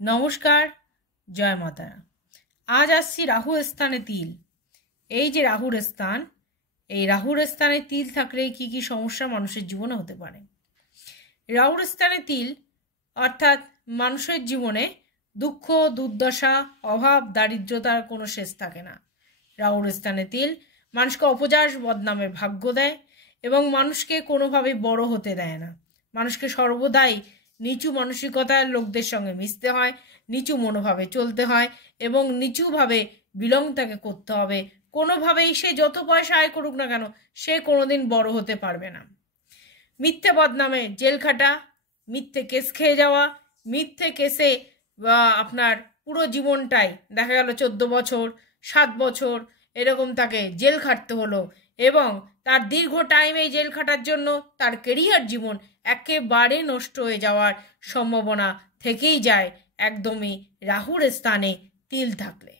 নমস্কার, জয় মাতা। আজ আসছি রাহুর স্থানে তিল। এই যে রাহুর স্থান, এই রাহুর স্থানে তিল থাকলে কি কি সমস্যা মানুষের জীবনে হতে পারে। রাহুর স্থানে তিল অর্থাৎ মানুষের জীবনে দুঃখ, দুর্দশা, অভাব, দারিদ্রতার কোনো শেষ থাকে না। রাহুর স্থানে তিল মানুষকে অপযশ বদনামের ভাগ্য দেয় এবং মানুষকে কোনোভাবেই বড় হতে দেয় না। মানুষকে সর্বদাই নিচু মানসিকতার লোকদের সঙ্গে মিশতে হয়, নিচু মনোভাবে চলতে হয় এবং নিচুভাবে বিলং তাকে করতে হবে। কোনোভাবেই সে যত পয়সা আয় করুক না কেন, সে কোনোদিন বড় হতে পারবে না। মিথ্যে বদনামে জেল খাটা, মিথ্যে কেস খেয়ে যাওয়া, মিথ্যে কেসে আপনার পুরো জীবনটাই দেখা গেল 14 বছর, 7 বছর এরকম তাকে জেল খাটতে হলো এবং তার দীর্ঘ টাইম এই জেল খাটার জন্য তার কেরিয়ার জীবন একেবারে নষ্ট হয়ে যাওয়ার সম্ভাবনা থেকেই যায় একদমই রাহুর স্থানে তিল থাকলে।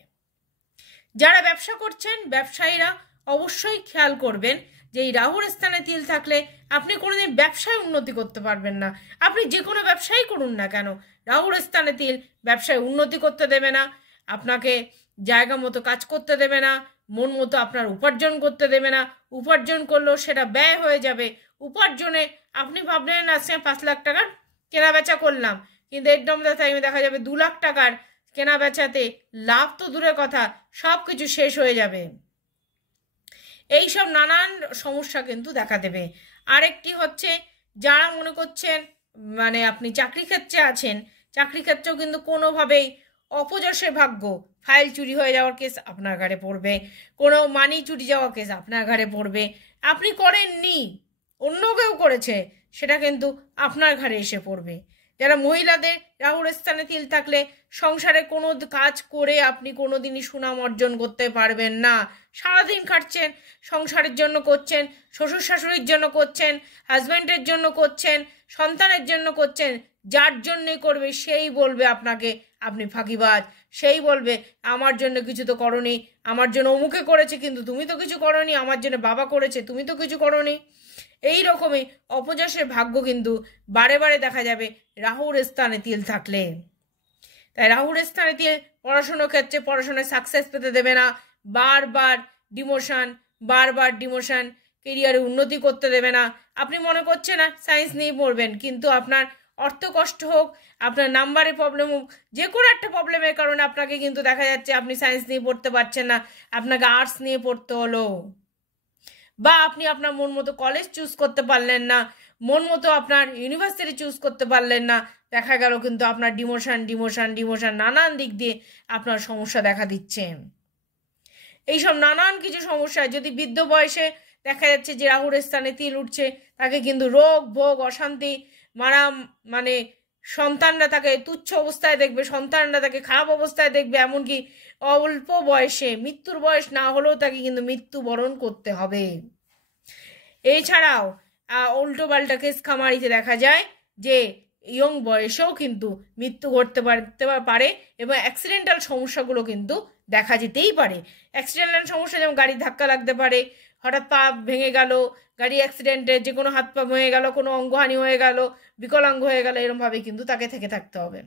যারা ব্যবসা করছেন, ব্যবসায়ীরা অবশ্যই খেয়াল করবেন যে এই রাহুর স্থানে তিল থাকলে আপনি কোনোদিন ব্যবসায় উন্নতি করতে পারবেন না। আপনি যে কোনো ব্যবসাই করুন না কেন, রাহুর স্থানে তিল ব্যবসায় উন্নতি করতে দেবে না, আপনাকে জায়গা মতো কাজ করতে দেবে না, মন মতো আপনার উপার্জন করতে দেবে না। উপার্জন করলেও সেটা ব্যয় হয়ে যাবে। উপার্জনে আপনি ভাবলেন আজকে 5 লাখ টাকার কেনা বেচা করলাম, কিন্তু একদম টাইমে দেখা যাবে 2 লাখ টাকার কেনা বেচাতে লাভ তো দূরের কথা, সব কিছু শেষ হয়ে যাবে। এইসব নানান সমস্যা কিন্তু দেখা দেবে। আরেকটি হচ্ছে, যারা মনে করছেন মানে আপনি চাকরি ক্ষেত্রে আছেন, চাকরি ক্ষেত্রেও কিন্তু কোনোভাবেই অপযশের ভাগ্য, ফাইল চুরি হয়ে যাওয়ার কেস আপনার ঘাড়ে পড়বে, কোনো মানি চুরি যাওয়ার কেস আপনার ঘাড়ে পড়বে। আপনি করেননি, অন্য কেউ করেছে, সেটা কিন্তু আপনার ঘাড়ে এসে পড়বে। যারা মহিলাদের রাহুর স্থানে তিল থাকলে সংসারে কোনো কাজ করে আপনি কোনো দিনই সুনাম অর্জন করতে পারবেন না। সারাদিন খাটছেন, সংসারের জন্য করছেন, শ্বশুর শাশুড়ির জন্য করছেন, হাজব্যান্ডের জন্য করছেন, সন্তানের জন্য করছেন, যার জন্যে করবে সেই বলবে আপনাকে আপনি ফাঁকিবাজ। সেই বলবে আমার জন্য কিছু তো করনি, আমার জন্য অমুকে করেছে কিন্তু তুমি তো কিছু করনি, আমার জন্য বাবা করেছে তুমি তো কিছু করনি। এই রকমই অপযশের ভাগ্য কিন্তু বারে বারে দেখা যাবে রাহুর স্থানে তিল থাকলে। তাই রাহুর স্থানে তিল পড়াশুনোর ক্ষেত্রে পড়াশোনায় সাকসেস পেতে দেবে না, বারবার ডিমোশন, কেরিয়ারে উন্নতি করতে দেবে না। আপনি মনে করছেন না সায়েন্স নিয়ে পড়বেন, কিন্তু আপনার অর্থ কষ্ট হোক, আপনার নাম্বারে প্রবলেম হোক, যে কোনো একটা প্রবলেমের কারণে আপনাকে কিন্তু দেখা যাচ্ছে আপনি সায়েন্স নিয়ে পড়তে পারছেন না, আপনাকে আর্টস নিয়ে পড়তে হলো। বা আপনি আপনার মন মতো কলেজ চুজ করতে পারলেন না, মন মতো আপনার ইউনিভার্সিটি চুজ করতে পারলেন না, দেখা গেল কিন্তু আপনার ডিমোশন নানান দিক দিয়ে আপনার সমস্যা দেখা দিচ্ছে। এইসব নানান কিছু সমস্যায় যদি বৃদ্ধ বয়সে দেখা যাচ্ছে যে রাহুর স্থানে তিল উঠছে, তাকে কিন্তু রোগ ভোগ অশান্তি মানে সন্তানরা তাকে তুচ্ছ অবস্থায় দেখবে, সন্তানরা তাকে খারাপ অবস্থায় দেখবে, এমনকি অল্প বয়সে মৃত্যুর বয়স না হলেও তাকে কিন্তু মৃত্যুবরণ করতে হবে। এছাড়াও উল্টো পাল্টা কেস খামারিতে দেখা যায় যে ইয়ং বয়সেও কিন্তু মৃত্যু ঘটতে পারে এবং অ্যাক্সিডেন্টাল সমস্যাগুলো কিন্তু দেখা যেতেই পারে। অ্যাক্সিডেন্টাল সমস্যা যেমন গাড়ির ধাক্কা লাগতে পারে, হঠাৎ পা ভেঙে গেল, গাড়ি অ্যাক্সিডেন্টে যে কোনো হাত পা ভেঙে গেল, কোনো অঙ্গহানি হয়ে গেল, বিকলাঙ্গ হয়ে গেল, এরমভাবে কিন্তু তাকে থেকে থাকতে হবে।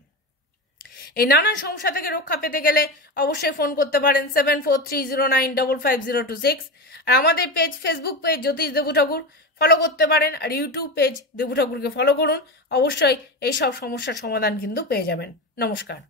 এই নানান সমস্যা থেকে রক্ষা পেতে গেলে অবশ্যই ফোন করতে পারেন 7430955026। আর আমাদের পেজ, ফেসবুক পেজ জ্যোতিষ দেবু ঠাকুর ফলো করতে পারেন, আর ইউটিউব পেজ দেবু ঠাকুরকে ফলো করুন। অবশ্যই এই সব সমস্যার সমাধান কিন্তু পেয়ে যাবেন। নমস্কার।